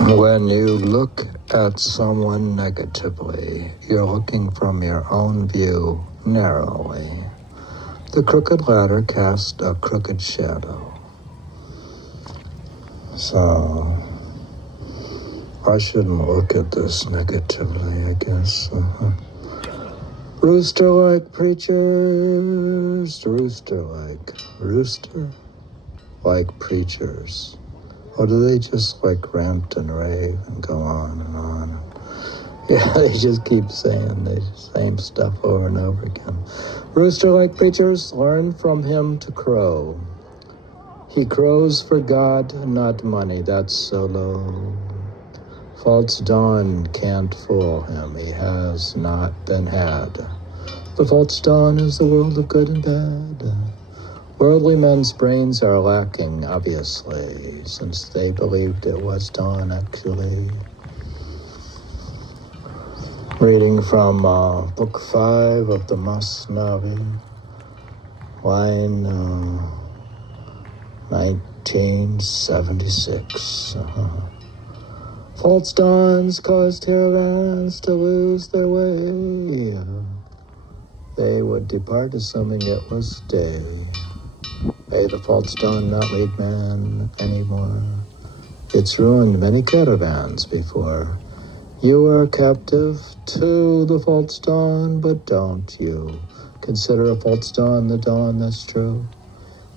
When you look at someone negatively, you're looking from your own view narrowly. The crooked ladder casts a crooked shadow. So, I shouldn't look at this negatively, I guess. Rooster-like preachers, rooster-like preachers. Or do they just like rant and rave and go on and on? Yeah, they just keep saying the same stuff over and over again. Rooster-like preachers, learn from him to crow. He crows for God, not money. That's so low. False dawn can't fool him. He has not been had. The false dawn is the world of good and bad. Worldly men's brains are lacking, obviously, since they believed it was dawn, actually. Reading from Book 5 of the Masnavi, line 1976. False dawns caused caravans to lose their way. They would depart assuming it was day. May the false dawn not lead man anymore. It's ruined many caravans before. You are captive to the false dawn, but don't you consider a false dawn the dawn that's true.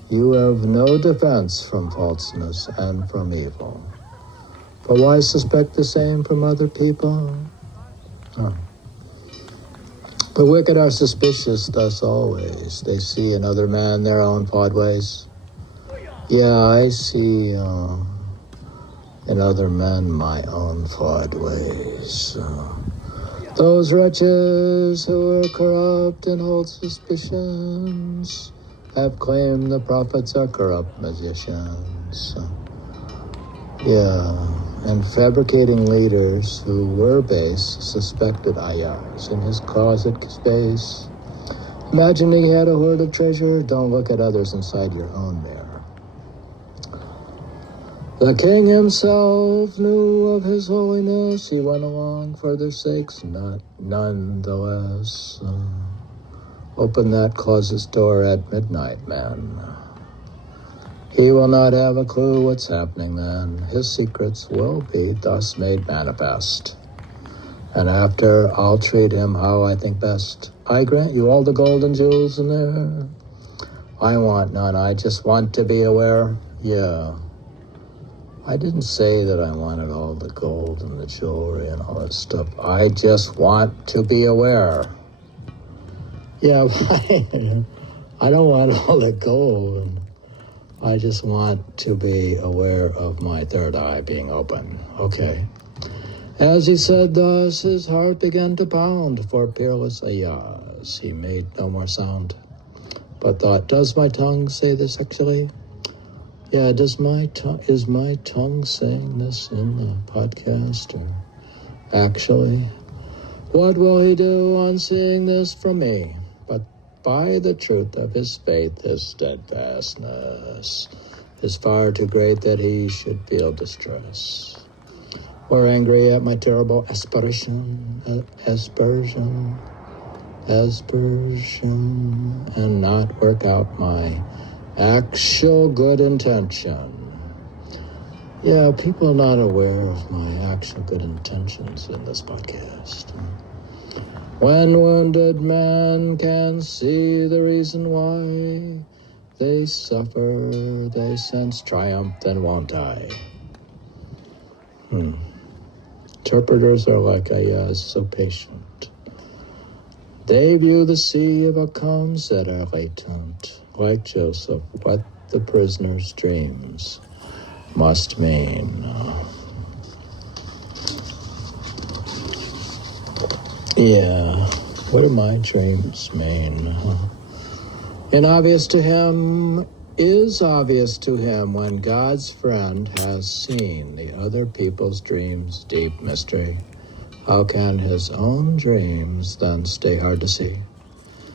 You have no defense from falseness and from evil. But why suspect the same from other people? The wicked are suspicious thus always. They see in other men their own flawed ways. Yeah, I see in other men my own flawed ways. Those wretches who are corrupt and hold suspicions have claimed the prophets are corrupt magicians. And fabricating leaders who were base suspected Ayaz in his closet space. Imagining he had a hoard of treasure, don't look at others inside your own mirror. The king himself knew of his holiness. He went along for their sakes, nonetheless. Open that closet's door at midnight, man. He will not have a clue what's happening then. His secrets will be thus made manifest. And after, I'll treat him how I think best. I grant you all the gold and jewels in there. I want none. I just want to be aware. Yeah. I didn't say that I wanted all the gold and the jewelry and all that stuff. I just want to be aware. Yeah, I don't want all the gold. I just want to be aware of my third eye being open. Okay. As he said thus, his heart began to pound for peerless Ayaz. He made no more sound, but thought, does my tongue say this actually? Yeah, is my tongue saying this in the podcast or actually? What will he do on seeing this from me? But by the truth of his faith, his steadfastness is far too great that he should feel distress, or angry at my terrible aspersion, and not work out my actual good intention. Yeah, people are not aware of my actual good intentions in this podcast. When wounded men can see the reason why they suffer, they sense triumph and won't die. Interpreters are like Ayaz, so patient. They view the sea of outcomes that are latent, like Joseph, what the prisoner's dreams must mean. Yeah, what do my dreams mean? And obvious to him is obvious to him when God's friend has seen the other people's dreams' deep mystery. How can his own dreams then stay hard to see?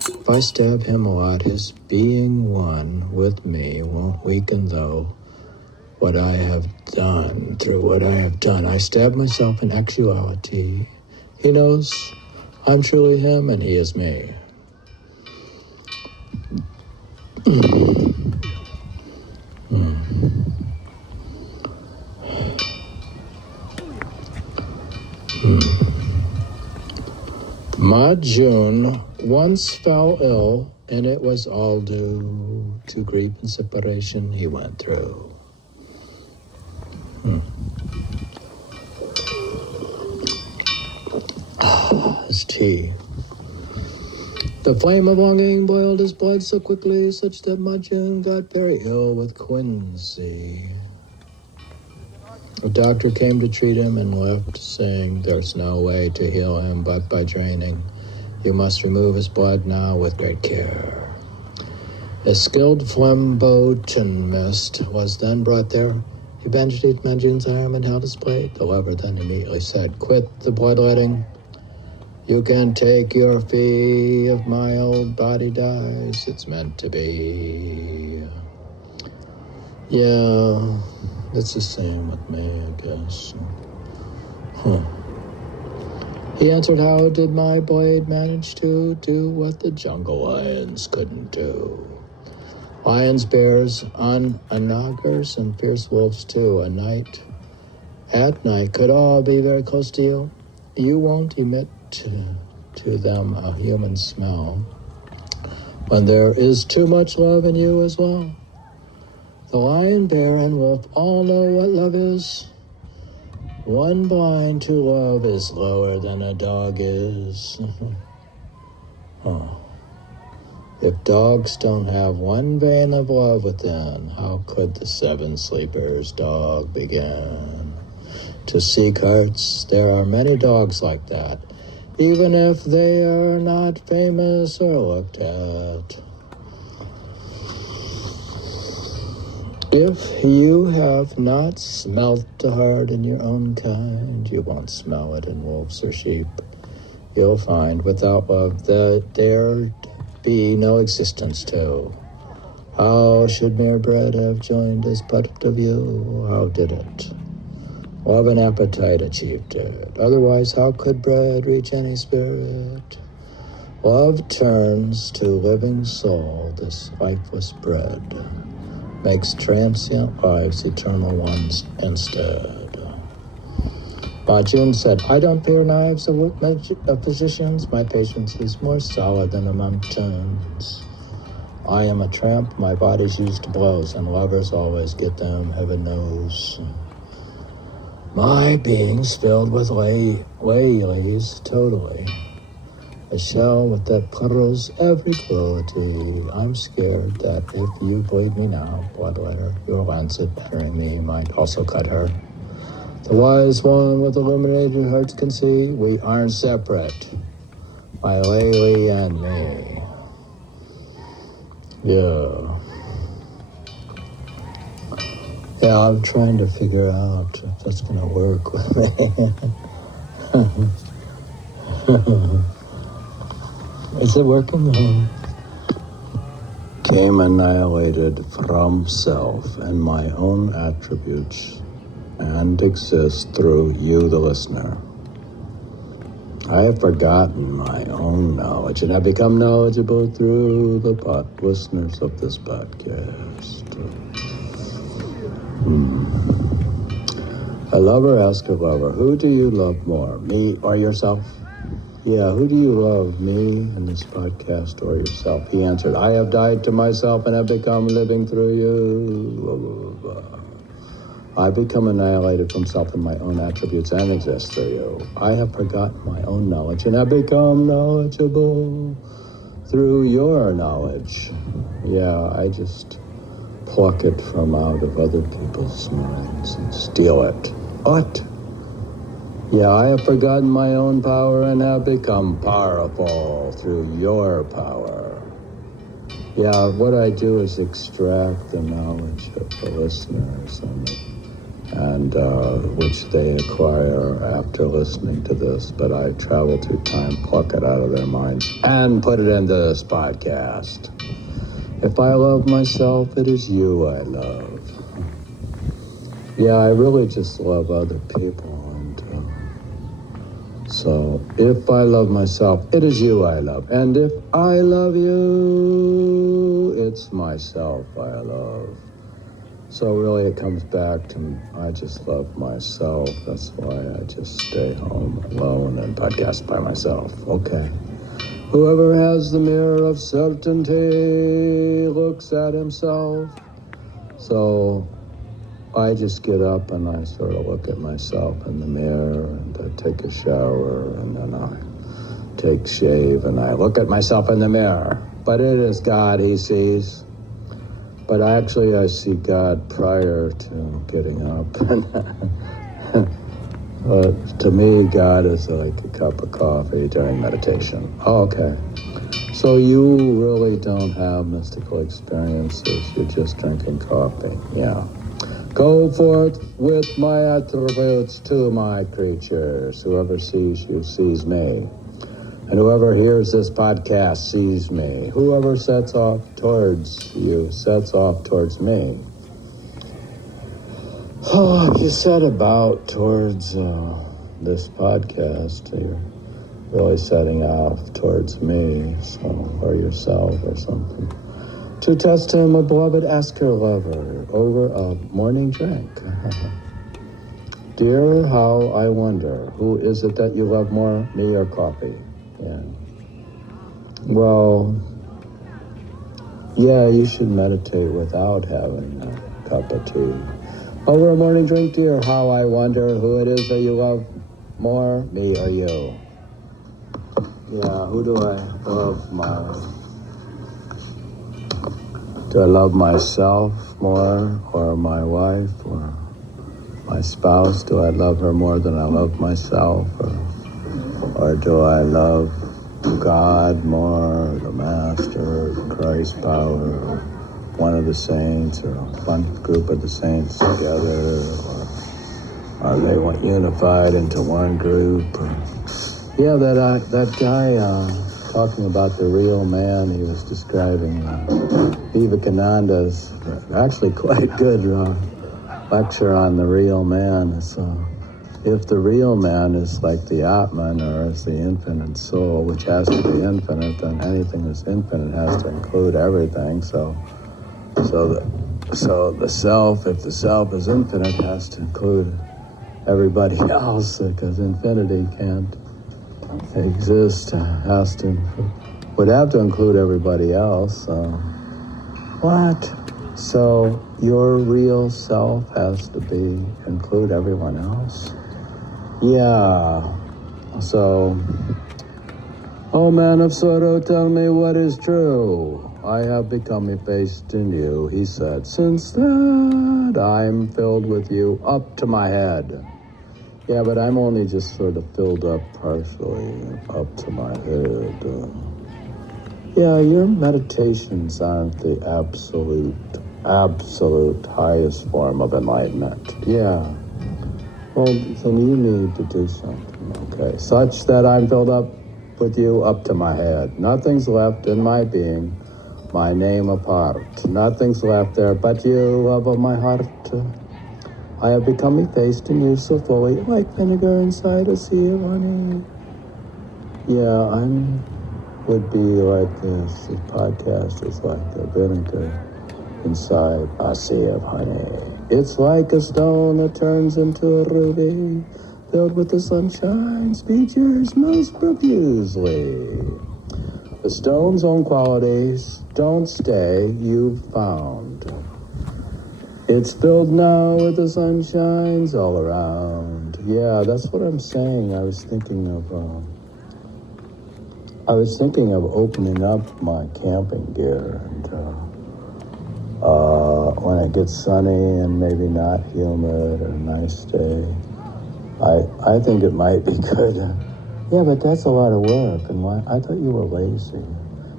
If I stab him a lot, his being one with me won't weaken, though what I have done, through what I have done. I stab myself in actuality. He knows I'm truly him and he is me. Ma June once fell ill, and it was all due to grief and separation he went through. His tea. The flame of longing boiled his blood so quickly, such that Ma June got very ill with quinsy. A doctor came to treat him and left, saying there's no way to heal him but by draining. You must remove his blood now with great care. A skilled phlebotomist was then brought there. He bandaged Ma June's arm and held his plate. The lover then immediately said, "Quit the bloodletting. You can take your fee if my old body dies. It's meant to be." Yeah, it's the same with me, I guess. He answered, "How did my blade manage to do what the jungle lions couldn't do? Lions, bears, onagers, and fierce wolves too, at night could all be very close to you. You won't emit to them a human smell when there is too much love in you as well. The lion, bear, and wolf all know what love is. One blind to love is lower than a dog is." If dogs don't have one vein of love within, how could the seven sleepers dog begin to seek hearts? There are many dogs like that, even if they are not famous or looked at. If you have not smelt the heart in your own kind, you won't smell it in wolves or sheep. You'll find without love that there'd be no existence too. How should mere bread have joined as part of you? How did it? Love and appetite achieved it. Otherwise, how could bread reach any spirit? Love turns to living soul, this lifeless bread makes transient lives eternal ones instead. Ma June said, "I don't fear knives of physicians. My patience is more solid than the mountains. I am a tramp. My body's used to blows, and lovers always get them, heaven knows. My being's filled with lilies, totally. A shell with that puddles every cruelty. I'm scared that if you bleed me now, bloodletter, your lancet battering me might also cut her. The wise one with illuminated hearts can see we aren't separate, my lily and me." Yeah, I'm trying to figure out if that's going to work with me. Is it working? Came annihilated from self and my own attributes, and exist through you, the listener. I have forgotten my own knowledge, and have become knowledgeable through the listeners of this podcast. A lover asked a lover, "Who do you love more, me or yourself?" Yeah, who do you love, me in this podcast or yourself? He answered, "I have died to myself and have become living through you." Blah, blah, blah. I become annihilated from self and my own attributes and exist through you. I have forgotten my own knowledge and have become knowledgeable through your knowledge. Yeah, I just pluck it from out of other people's minds and steal it. What? Yeah, I have forgotten my own power and have become powerful through your power. Yeah, what I do is extract the knowledge of the listeners and which they acquire after listening to this, but I travel through time, pluck it out of their minds, and put it into this podcast. If I love myself, it is you I love. Yeah, I really just love other people, and so if I love myself, it is you I love, and if I love you, it's myself I love. So really it comes back to I just love myself. That's why I just stay home alone and podcast by myself. Okay. Whoever has the mirror of certainty looks at himself. So I just get up and I sort of look at myself in the mirror, and I take a shower, and then I shave, and I look at myself in the mirror. But it is God he sees. But actually I see God prior to getting up. But to me, God is like a cup of coffee during meditation. Oh, okay. So you really don't have mystical experiences. You're just drinking coffee. Yeah. Go forth with my attributes to my creatures. Whoever sees you sees me. And whoever hears this podcast sees me. Whoever sets off towards you sets off towards me. Oh, if you set about towards this podcast, you're really setting off towards me, or yourself or something. To test him, a beloved, ask your lover over a morning drink. Dear, how I wonder, who is it that you love more, me or coffee? Yeah. Well, yeah, you should meditate without having a cup of tea. Over a morning drink, dear, how I wonder who it is that you love more, me or you? Yeah, who do I love do I love myself more, or my wife, or my spouse? Do I love her more than I love myself? Or do I love God more, the Master, Christ power, one of the saints, or one group of the saints together, or are they unified into one group? Yeah, that guy talking about the real man, he was describing Vivekananda's actually quite good lecture on the real man. So if the real man is like the Atman, or is the infinite soul, which has to be infinite, then anything that's infinite has to include everything. So the self, if the self is infinite, has to include everybody else, because infinity can't exist. Would have to include everybody else. What? So your real self has to include everyone else? Yeah. So, oh man of sorrow, tell me what is true. I have become effaced in you, he said. Since that, I'm filled with you up to my head. Yeah, but I'm only just sort of filled up partially up to my head. Yeah, your meditations aren't the absolute highest form of enlightenment. Yeah. Well, then you need to do something, okay? Such that I'm filled up with you up to my head. Nothing's left in my being, my name apart. Nothing's left there but you, love of my heart. I have become effaced in you so fully, like vinegar inside a sea of honey. Yeah, would be like this. This podcast is like the vinegar inside a sea of honey. It's like a stone that turns into a ruby, filled with the sunshine, speed yours most profusely. The stone's own qualities don't stay, you've found. It's filled now with the sunshines all around. Yeah, that's what I'm saying. I was thinking of opening up my camping gear, and when it gets sunny and maybe not humid or a nice day, I think it might be good. Yeah, but that's a lot of work, and I thought you were lazy.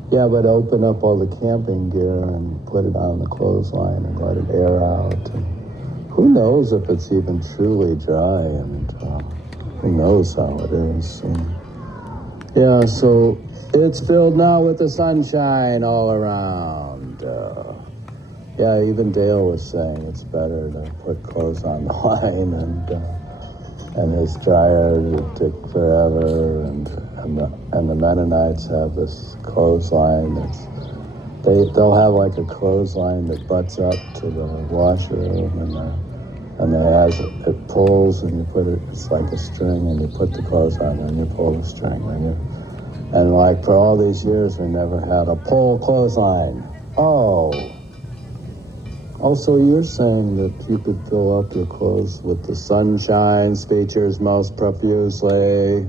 Yeah, but open up all the camping gear and put it on the clothesline and let it air out. And who knows if it's even truly dry, and who knows how it is. Yeah, so it's filled now with the sunshine all around. Yeah, even Dale was saying it's better to put clothes on the line, and his dryer would take forever, and the Mennonites have this clothesline they'll have like a clothesline that butts up to the washroom, and it pulls, and you put it's like a string, and you put the clothes on, and you pull the string, and like for all these years we never had a pull clothesline. Also, you're saying that you could fill up your clothes with the sunshine features most profusely.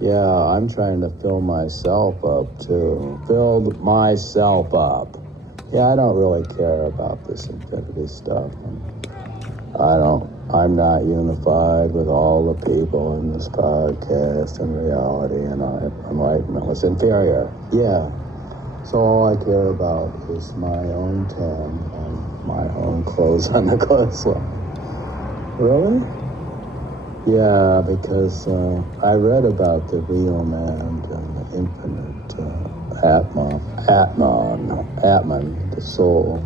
Yeah, I'm trying to fill myself up too. Fill myself up. Yeah, I don't really care about this infinity stuff. I'm not unified with all the people in this podcast and reality, and enlightenment was inferior. Yeah. So all I care about is my own tan and my own clothes on the clothesline. Really? Yeah, because I read about the real man and the infinite Atman, the soul.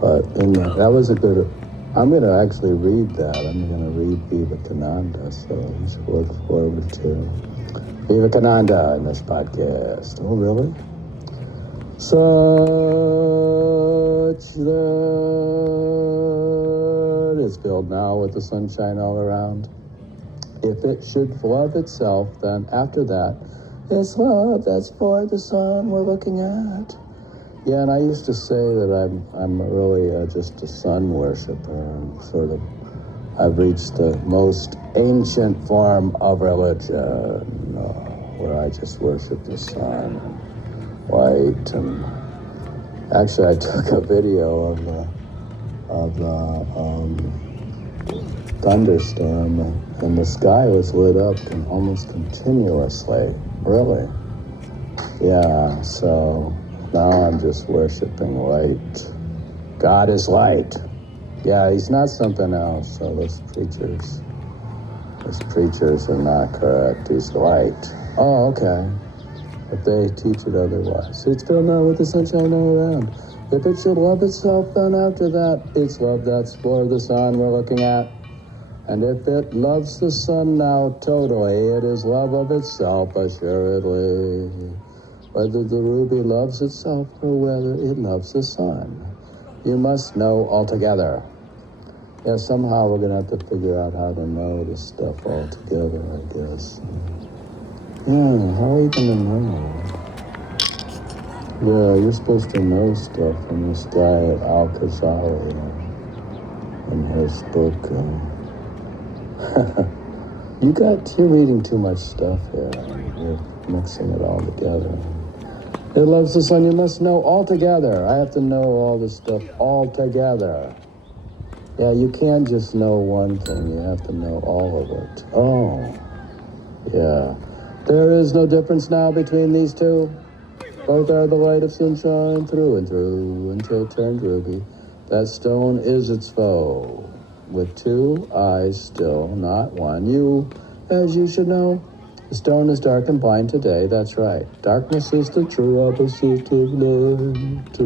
But that was a good. I'm going to actually read that. I'm going to read Vivekananda, so you should look forward to Vivekananda in this podcast. Oh, really? Such that is filled now with the sunshine all around. If it should love itself, then after that, it's love that's for the sun we're looking at. Yeah, and I used to say that I'm really just a sun worshiper, and sort of I've reached the most ancient form of religion, where I just worship the sun. Light, and actually I took a video of the thunderstorm, and the sky was lit up almost continuously. Really? Yeah, so now I'm just worshiping light. God is light. Yeah, he's not something else, so those preachers are not correct. He's light. Oh, okay. But they teach it otherwise. It's filled now with the sunshine all around. If it should love itself, then after that, it's love that's for the sun we're looking at. And if it loves the sun now totally, it is love of itself assuredly. Whether the ruby loves itself or whether it loves the sun, you must know altogether. Yeah, somehow we're going to have to figure out how to know this stuff altogether, I guess. Yeah, how are you going to know? Yeah, you're supposed to know stuff from this guy at Al-Khazali in his book. You're reading too much stuff here. You're mixing it all together. It loves the sun, you must know altogether. I have to know all this stuff altogether. Yeah, you can't just know one thing. You have to know all of it. Oh, yeah. There is no difference now between these two. Both are the light of sunshine through and through until turned ruby. That stone is its foe, with two eyes still, not one. You, as you should know, the stone is dark and blind today. That's right. Darkness is the true opposite of light.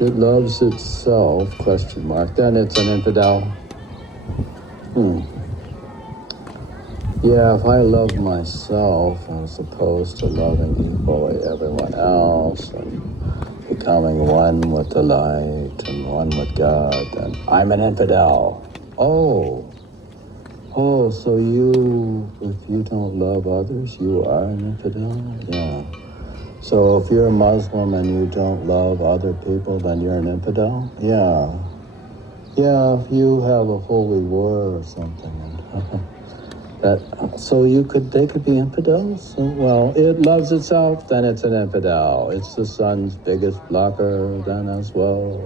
It loves itself, ? Then it's an infidel. Yeah, if I love myself as opposed to loving equally everyone else and becoming one with the light and one with God, then I'm an infidel. Oh, so if you don't love others, you are an infidel? Yeah. So if you're a Muslim and you don't love other people, then you're an infidel? Yeah. Yeah, if you have a holy war or something. They could be infidels? Well, it loves itself, then it's an infidel. It's the sun's biggest blocker then as well.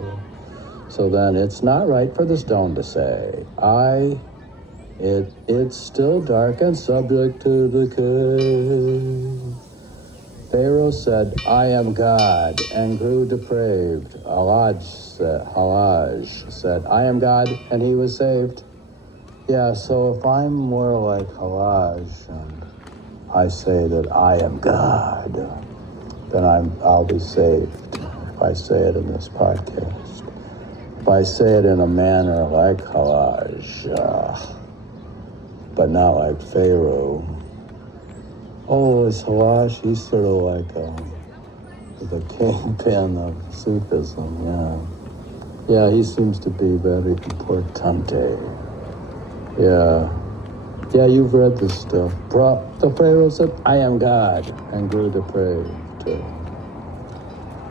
So then it's not right for the stone to say, it's still dark and subject to decay. Pharaoh said, I am God, and grew depraved. Halaj said, I am God, and he was saved. Yeah, so if I'm more like Halaj, and I say that I am God, then I'll be saved. if I say it in this podcast. If I say it in a manner like Halaj, but not like Pharaoh. Oh, is Halaj, he's sort of like the kingpin of Sufism, yeah. Yeah, he seems to be very importante. Yeah, you've read this stuff. The Pharaoh said, I am God, and grew depraved.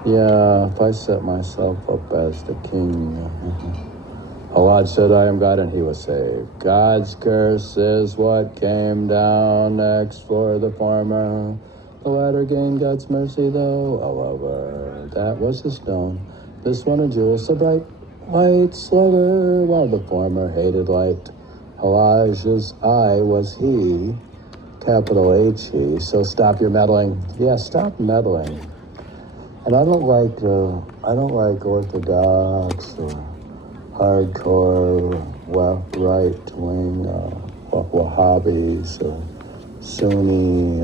Yeah, if I set myself up as the king, Allah said, I am God, and he was saved. God's curse is what came down next for the former. The latter gained God's mercy, though. However, that was the stone. This one a jewel, so bright, white silver, while the former hated light. Elijah's I was he, capital H-E, so stop your meddling. Yeah, stop meddling. And I don't like orthodox or hardcore left, right wing Wahhabis or Sunni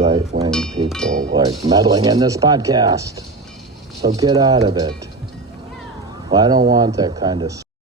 right wing people like meddling in this podcast. So get out of it. Well, I don't want that kind of